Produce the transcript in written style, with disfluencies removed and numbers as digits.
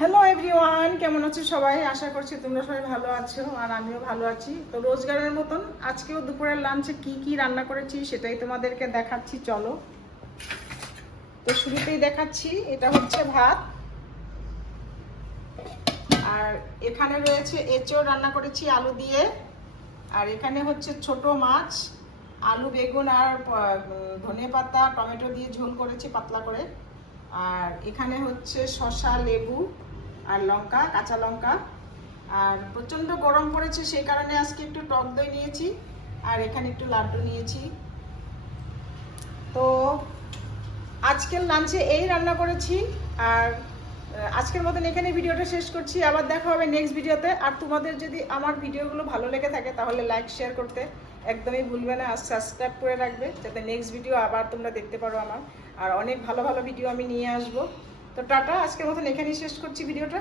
Hello everyone, কেমন আছো সবাই? আশা করছি তোমরা সবাই ভালো আছো আর আমিও ভালো আছি। তো রোজগারের মতন আজকেও দুপুরের লাঞ্চে কি রান্না করেছি সেটাই তোমাদেরকে দেখাচ্ছি, চলো। তো শুরুতেই দেখাচ্ছি, এটা হচ্ছে ভাত, আর এখানে রয়েছে এঁচোড় রান্না করেছি আলু দিয়ে, আর এখানে হচ্ছে ছোট মাছ, আলু বেগুন আর ধনেপাতা টমেটো দিয়ে ঝোল করেছি পাতলা করে। আর এখানে হচ্ছে শসা, লেবু আর লঙ্কা, কাঁচা লঙ্কা। আর প্রচণ্ড গরম পড়েছে, সেই কারণে আজকে একটু টক দই নিয়েছি, আর এখানে একটু লাড্ডু নিয়েছি। তো আজকের লাঞ্চে এই রান্না করেছি। আর আজকের মতন এখানে ভিডিওটা শেষ করছি, আবার দেখা হবে নেক্সট ভিডিওতে। আর তোমাদের যদি আমার ভিডিওগুলো ভালো লেগে থাকে তাহলে লাইক শেয়ার করতে একদমই ভুলবে না, আর সাবস্ক্রাইব করে রাখবে যাতে নেক্সট ভিডিও আবার তোমরা দেখতে পারো আমার। আর অনেক ভালো ভালো ভিডিও আমি নিয়ে আসবো। তো টাটা, আজকের মতন এখানেই শেষ করছি ভিডিওটা।